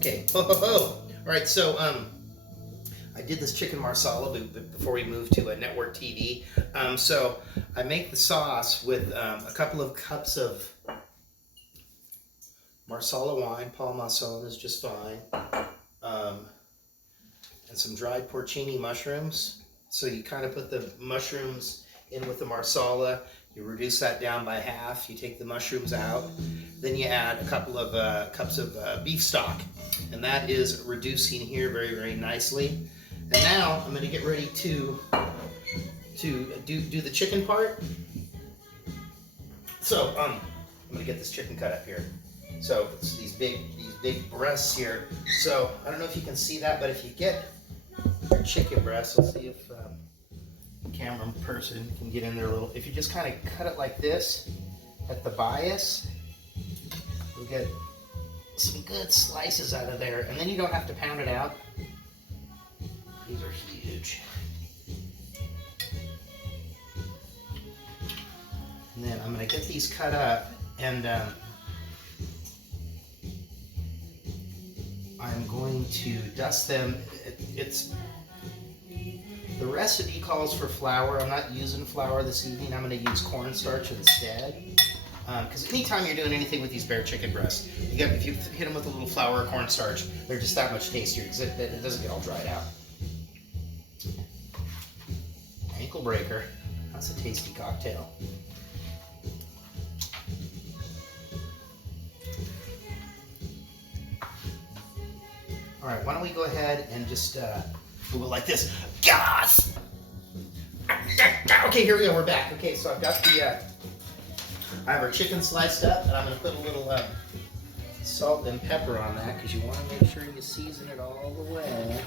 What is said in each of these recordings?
Okay. Ho ho ho. All right. So I did this chicken marsala before we moved to a network TV. So I make the sauce with a couple of cups of marsala wine. Paul Marsala is just fine. And some dried porcini mushrooms. So you kind of put the mushrooms in with the marsala. You reduce that down by half. You take the mushrooms out. Then you add a couple of cups of beef stock. And that is reducing here very, very nicely. And now I'm going to get ready to do the chicken part. So I'm going to get this chicken cut up here. So it's these big breasts here. So I don't know if you can see that, but if you get your chicken breasts, let's see if the camera person can get in there a little. If you just kind of cut it like this at the bias, you'll get some good slices out of there, and then you don't have to pound it out. These are huge. And then I'm going to get these cut up, and I'm going to dust them. The recipe calls for flour. I'm not using flour this evening. I'm going to use cornstarch instead. Because anytime you're doing anything with these bear chicken breasts, if you hit them with a little flour or cornstarch, they're just that much tastier because it doesn't get all dried out. Ankle breaker. That's a tasty cocktail. All right, why don't we go ahead and just move it like this. Gas! Okay, here we go, we're back. Okay, so I've got I have our chicken sliced up, and I'm going to put a little salt and pepper on that because you want to make sure you season it all the way.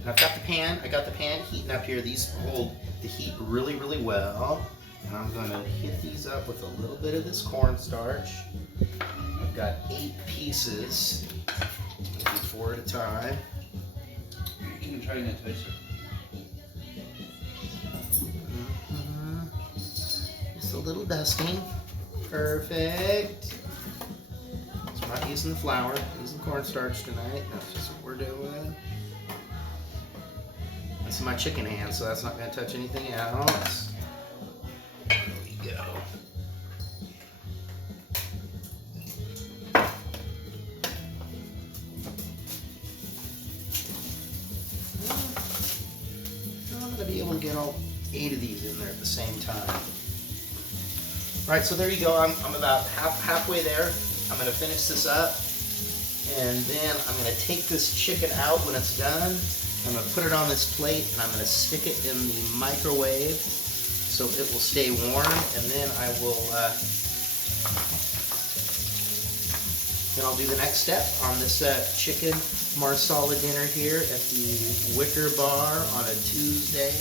And I've got the pan. I got the pan heating up here. These hold the heat really, really well. And I'm going to hit these up with a little bit of this cornstarch. I've got 8 pieces. I'll do 4 at a time. You can try that toaster. Just a little dusting. Perfect. So I'm not using the flour, I'm using cornstarch tonight. That's just what we're doing. This is my chicken hand, so that's not going to touch anything else. There we go. I'm going to be able to get all 8 of these in there at the same time. All right, so there you go. I'm about halfway there. I'm going to finish this up, and then I'm going to take this chicken out when it's done. I'm going to put it on this plate, and I'm going to stick it in the microwave so it will stay warm, and then I'll do the next step on this chicken marsala dinner here at the Wicker Bar on a Tuesday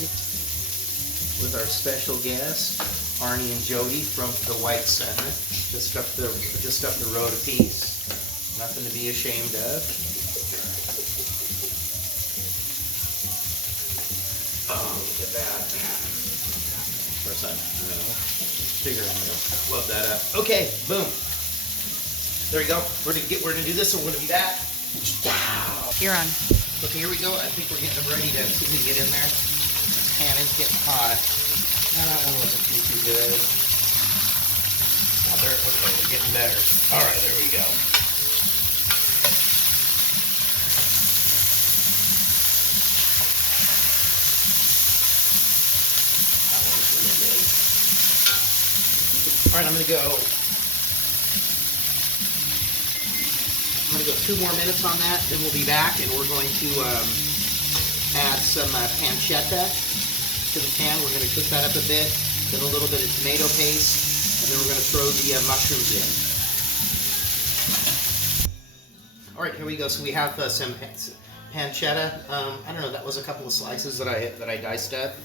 with our special guests, Arnie and Jody from the White Center, just up the road a piece. Nothing to be ashamed of. Oh, look at that. First time. Figure I'm gonna love that up. Okay, boom. There we go. We're gonna do this, and we're gonna be back. You're on. Okay, here we go. I think we're getting ready to see if we can get in there. This pan is getting hot. That one wasn't too good. Okay, we're getting better. All right, there we go. All right, I'm gonna go 2 more minutes on that, then we'll be back, and we're going to add some pancetta to the pan. We're going to cook that up a bit, then a little bit of tomato paste, and then we're going to throw the mushrooms in. All right, here we go. So we have some pancetta. I don't know, that was a couple of slices that I diced up.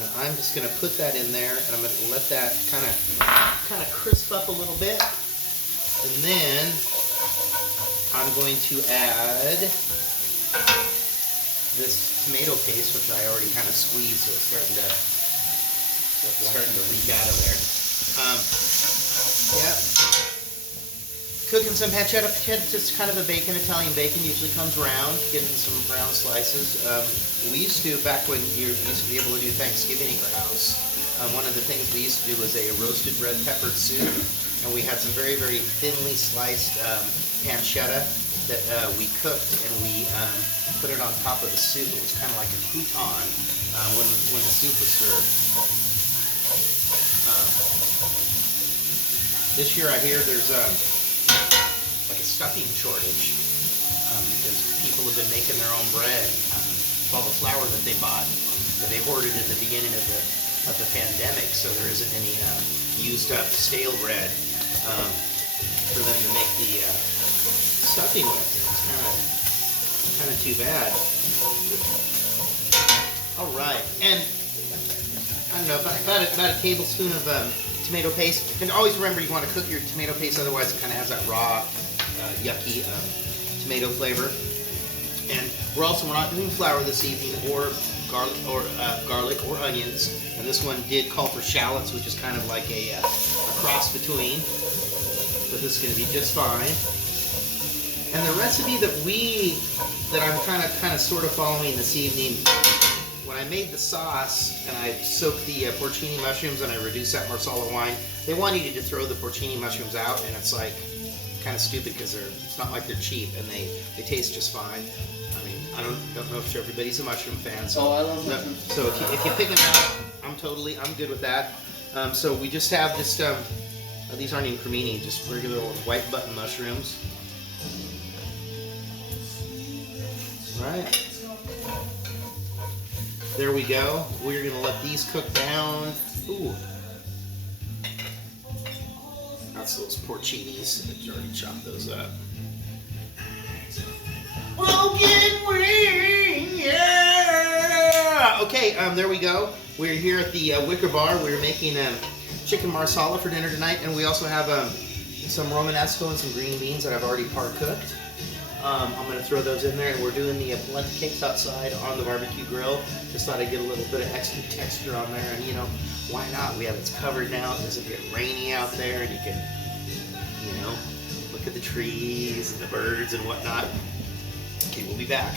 And I'm just going to put that in there, and I'm going to let that kind of crisp up a little bit, and then I'm going to add this tomato paste, which I already kind of squeezed, so it's starting to leak out of there. Yeah. Cooking some pancetta, just kind of a bacon, Italian bacon, usually comes round, getting some brown slices. We used to, back when you used to be able to do Thanksgiving at your house, one of the things we used to do was a roasted red peppered soup, and we had some very, very thinly sliced pancetta that we cooked, and we put it on top of the soup. It was kind of like a crouton when the soup was served. This year I hear there's like a stuffing shortage because people have been making their own bread. All the flour that they bought that they hoarded at the beginning of the pandemic, so there isn't any used up stale bread for them to make the stuffing with. It's kind of too bad. All right, and I don't know, about a tablespoon of tomato paste. And always remember, you want to cook your tomato paste, otherwise it kind of has that raw, yucky tomato flavor. And we're not doing flour this evening, or garlic or onions. And this one did call for shallots, which is kind of like a cross between. But this is going to be just fine. And the recipe that I'm kind of sort of following this evening, when I made the sauce and I soaked the porcini mushrooms and I reduced that marsala wine, they wanted you to throw the porcini mushrooms out, and it's like kind of stupid because it's not like they're cheap and they taste just fine. I mean, I don't know if everybody's a mushroom fan, so I love mushrooms. So if you pick them out, I'm good with that. So we just have these aren't even cremini, just regular old white button mushrooms. Right. There we go. We're gonna let these cook down. Ooh. That's those porcinis. I already chopped those up. Broken wing, yeah! Okay, there we go. We're here at the Wicker Bar. We're making chicken marsala for dinner tonight, and we also have some Romanesco and some green beans that I've already par-cooked. I'm going to throw those in there, and we're doing the polenta cakes outside on the barbecue grill. Just thought I'd get a little bit of extra texture on there, and why not? It's covered now. It doesn't get rainy out there, and you can, look at the trees and the birds and whatnot. Okay, we'll be back.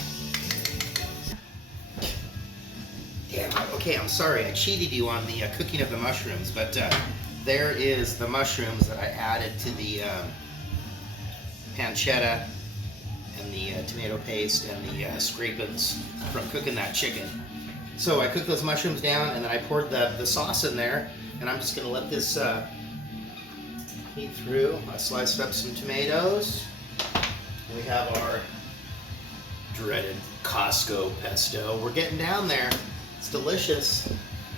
Damn, okay, I'm sorry. I cheated you on the cooking of the mushrooms, but there is the mushrooms that I added to the pancetta and the tomato paste and the scrapings from cooking that chicken. So I cooked those mushrooms down, and then I poured the sauce in there, and I'm just going to let this heat through. I sliced up some tomatoes. We have our dreaded Costco pesto. We're getting down there. It's delicious.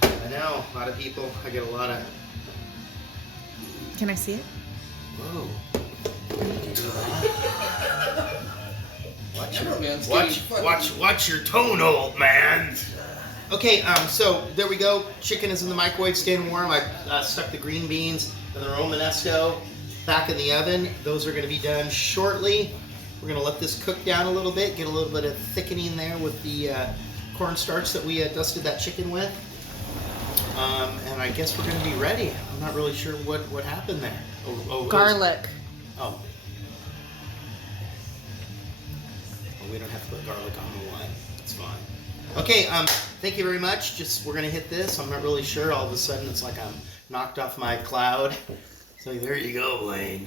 I know, a lot of people, I get a lot of... Can I see it? Whoa. Watch your tone, old man. Okay, so there we go. Chicken is in the microwave, staying warm. I stuck the green beans and the Romanesco back in the oven. Those are going to be done shortly. We're going to let this cook down a little bit, get a little bit of thickening there with the cornstarch that we dusted that chicken with. And I guess we're going to be ready. I'm not really sure what happened there. Garlic. Oh. We don't have to put garlic on the wine. It's fine. Okay, thank you very much. We're gonna hit this. I'm not really sure. All of a sudden, it's like I'm knocked off my cloud. So there you go, Lane.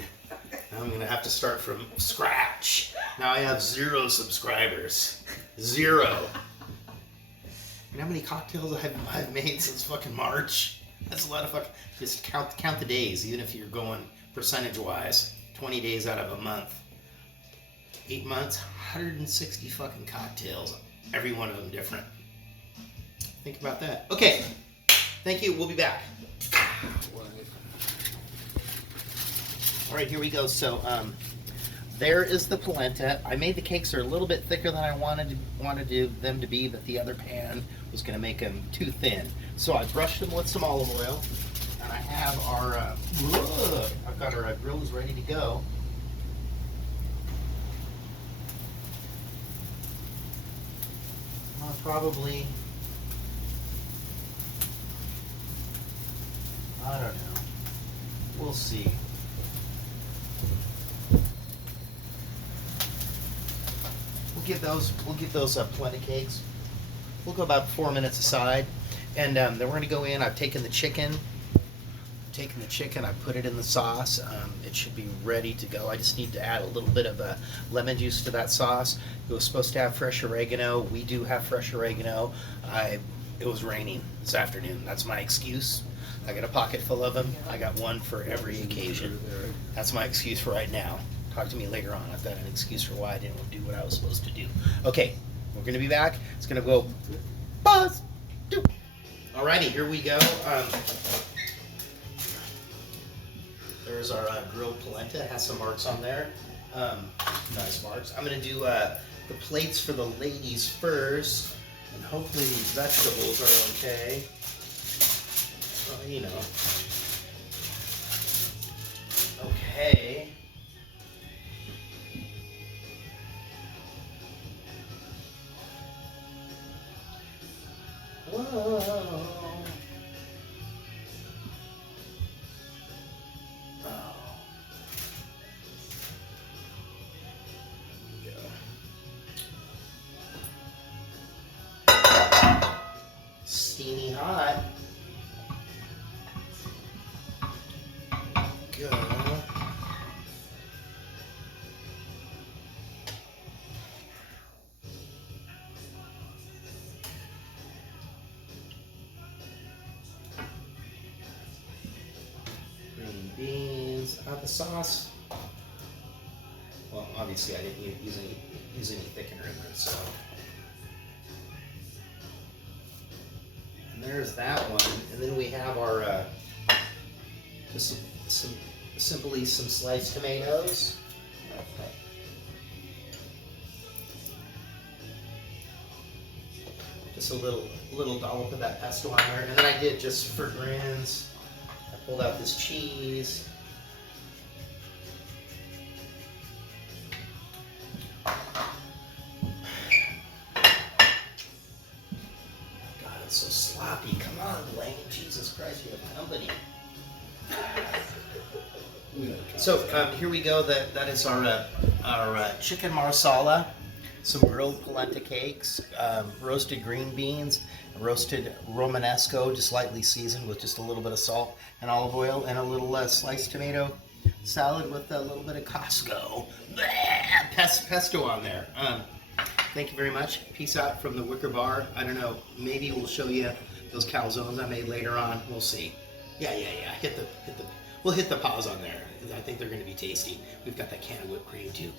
Now I'm gonna have to start from scratch. Now I have 0 subscribers. 0. You know how many cocktails I've made since fucking March? That's a lot of fucking. Just count the days, even if you're going percentage-wise. 20 days out of a month. 8 months, 160 fucking cocktails, every one of them different. Think about that. Okay, thank you. We'll be back. All right, here we go. So, there is the polenta. I made the cakes are a little bit thicker than I wanted them to be, but the other pan was going to make them too thin. So I brushed them with some olive oil, and I have I've got our grills ready to go. probably, I don't know. We'll see. We'll give those polenta cakes. We'll go about 4 minutes aside, and then we're gonna go in. I've taken the chicken. I put it in the sauce. It should be ready to go. I just need to add a little bit of lemon juice to that sauce. It was supposed to have fresh oregano. We do have fresh oregano. It was raining this afternoon. That's my excuse. I got a pocket full of them. I got one for every occasion. That's my excuse for right now. Talk to me later on. I've got an excuse for why I didn't do what I was supposed to do. Okay, we're gonna be back. It's gonna go buzz. Do. Alrighty, here we go. There's our grilled polenta. It has some marks on there. Nice marks. I'm gonna do the plates for the ladies first, and hopefully these vegetables are okay. Well, you know. Okay. Whoa. Steamy hot. Go. Green beans. The sauce. Well, obviously I didn't use any thickener in there, so. There's that one, and then we have our just simply some sliced tomatoes. Just a little dollop of that pesto on there, and then I did just for grins. I pulled out this cheese. So sloppy. Come on, Blaine. Jesus Christ, you have company. So here we go. That is our chicken marsala, some grilled polenta cakes, roasted green beans, roasted romanesco, just lightly seasoned with just a little bit of salt and olive oil, and a little sliced tomato salad with a little bit of Costco pesto on there. Thank you very much. Peace out from the Wicker Bar. I don't know, maybe we'll show you those calzones I made later on. We'll see. Yeah. We'll hit the pause on there. I think they're gonna be tasty. We've got that can of whipped cream too.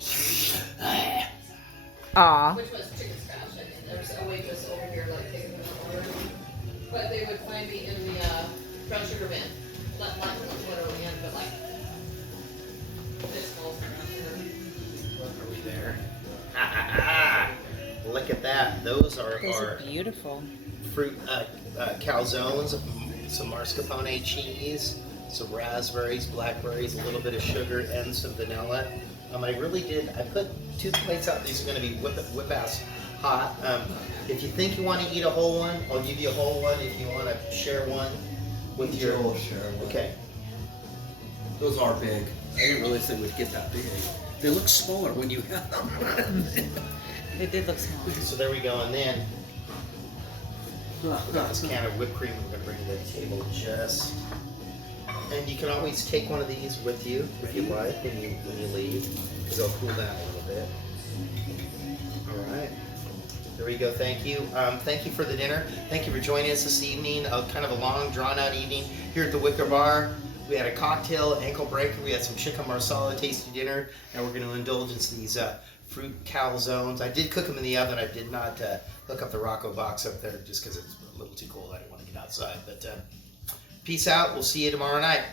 Aw. Which was chicken scratch. I mean, there's a waitress over here like taking them over. But they would find me in the brown sugar bin. Not literally in, but like fish balls and brown sugar. Are we there? Look at that. Those are our beautiful. fruit calzones, some mascarpone cheese, some raspberries, blackberries, a little bit of sugar, and some vanilla. I put 2 plates out. These are going to be whip-ass hot. If you think you want to eat a whole one, I'll give you a whole one. If you want to share one with your... We'll share one. Okay. Those are big. I didn't realize they would get that big. They look smaller when you have them. It did look small. So there we go. And then we got this can of whipped cream we're going to bring to the table just... And you can always take one of these with you if you like when you leave, because they'll cool down a little bit. All right. There we go. Thank you. Thank you for the dinner. Thank you for joining us this evening. Kind of a long, drawn-out evening here at the Wicker Bar. We had a cocktail, ankle breaker. We had some chicken marsala, tasty dinner. Now we're going to indulge in these fruit calzones. I did cook them in the oven. I did not hook up the Rocco box up there just because it's a little too cold. I didn't want to get outside. But peace out. We'll see you tomorrow night.